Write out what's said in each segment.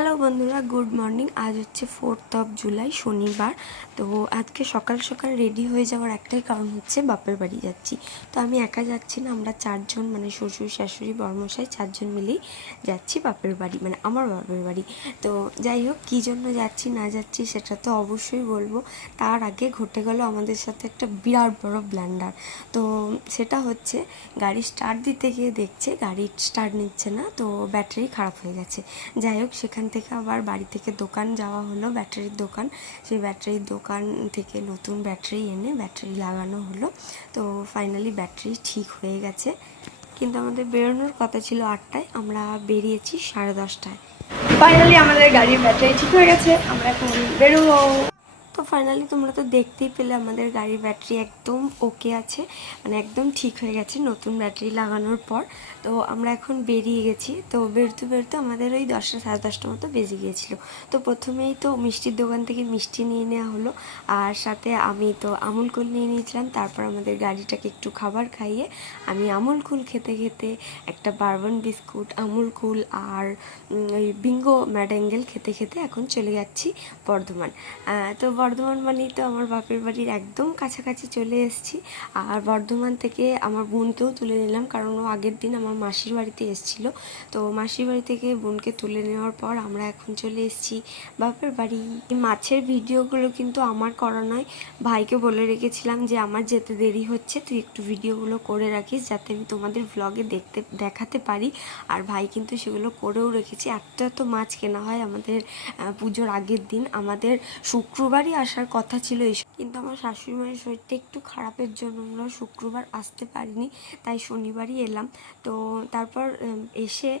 Hello বন্ধুরা, good morning. আজ হচ্ছে 4 জুলাই, শনিবার। তো আজকে সকাল সকাল রেডি হয়ে যাওয়ার একটাই কারণ হচ্ছে বাপের বাড়ি যাচ্ছি। তো আমি একা যাচ্ছি না, আমরা চারজন, মানে শ্বশুর শাশুড়ি বড়মশাই চারজন মিলেই যাচ্ছি বাপের বাড়ি, মানে আমার বাপের বাড়ি। তো যাই হোক, কী জন্য যাচ্ছি না যাচ্ছি সেটা তো অবশ্যই বলবো। তার আগে ঘটে গেল আমাদের সাথে একটা বিরাট বড় ব্ল্যান্ডার। তো সেটা হচ্ছে, গাড়ি স্টার্ট দিতে গিয়ে দেখছে গাড়ি স্টার্ট নিচ্ছে না, তো ব্যাটারি খারাপ হয়ে গেছে। যাই হোক, সেখান থেকে আবার বাড়ি থেকে দোকান যাওয়া হলো, ব্যাটারির দোকান। সেই ব্যাটারির দোকান থেকে নতুন ব্যাটারি এনে ব্যাটারি লাগানো হলো। তো ফাইনালি ব্যাটারি ঠিক হয়ে গেছে। কিন্তু আমাদের বেরোনোর কথা ছিল 8টায়, আমরা বেরিয়েছি 10:30টায়। ফাইনালি আমাদের গাড়ির ব্যাটারি ঠিক হয়ে গেছে, আমরা এখন বেরোবো। তো ফাইনালি তোমরা তো দেখতেই পেলে আমাদের গাড়ির ব্যাটারি একদম ওকে আছে, মানে একদম ঠিক হয়ে গেছে নতুন ব্যাটারি লাগানোর পর। তো আমরা এখন বেরিয়ে গেছি। তো বেরোতে বেরোতে আমাদের ওই 10টা 10:30টার মতো বেজে গিয়েছিলো। তো প্রথমেই তো মিষ্টির দোকান থেকে মিষ্টি নিয়ে নেওয়া হলো, আর সাথে আমি তো আমুল কুল নিয়ে নিয়েছিলাম। তারপর আমাদের গাড়িটাকে একটু খাবার খাইয়ে আমি আমুল কুল খেতে খেতে, একটা বারবন বিস্কুট, আমুল কুল আর ওই বিঙ্গো ম্যাডেঙ্গেল খেতে খেতে এখন চলে যাচ্ছি বর্ধমান। তো বর্ধমান মানেই তো আমার বাপের বাড়ির একদম কাছাকাছি চলে এসেছি। আর বর্ধমান থেকে আমার বোনকেও তুলে নিলাম, কারণ ও আগের দিন আমার মাসির বাড়িতে এসেছিলো। তো মাসির বাড়ি থেকে বোনকে তুলে নেওয়ার পর আমরা এখন চলে এসেছি বাপের বাড়ি। মাছের ভিডিওগুলো কিন্তু আমার করা নয়, ভাইকে বলে রেখেছিলাম যে আমার যেতে দেরি হচ্ছে, তুই একটু ভিডিওগুলো করে রাখিস যাতে আমি তোমাদের ভ্লগে দেখাতে পারি। আর ভাই কিন্তু সেগুলো করেও রেখেছি। এত এত মাছ কেনা হয় আমাদের পুজোর আগের দিন। আমাদের শুক্রবারই আসার কথা ছিল, কিন্তু আমার শাশুড়ি মায়ের শরীরটা একটু খারাপের জন্য আমরা শুক্রবার আসতে পারিনি, তাই শনিবারই এলাম। তো তারপর এসে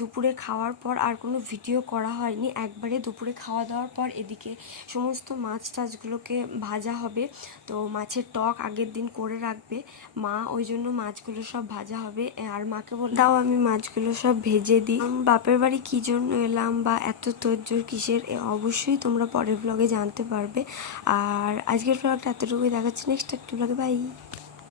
দুপুরে খাওয়ার পর আর কোনো ভিডিও করা হয়নি। একবারে দুপুরে খাওয়া দাওয়ার পর এদিকে সমস্ত মাছ টাছগুলোকে ভাজা হবে। তো মাছের টক আগের দিন করে রাখবে মা, ওই জন্য মাছগুলো সব ভাজা হবে। আর মাকে দাও আমি মাছগুলো সব ভেজে দিই। বাপের বাড়ি কী জন্য এলাম বা এত তোড়জোড় কিসের, অবশ্যই তোমরা পরের ব্লগে জানতে পারবে। আর আজকের ব্লগটা এতটুকুই, দেখাচ্ছি নেক্সট একটা ব্লগে। বাই।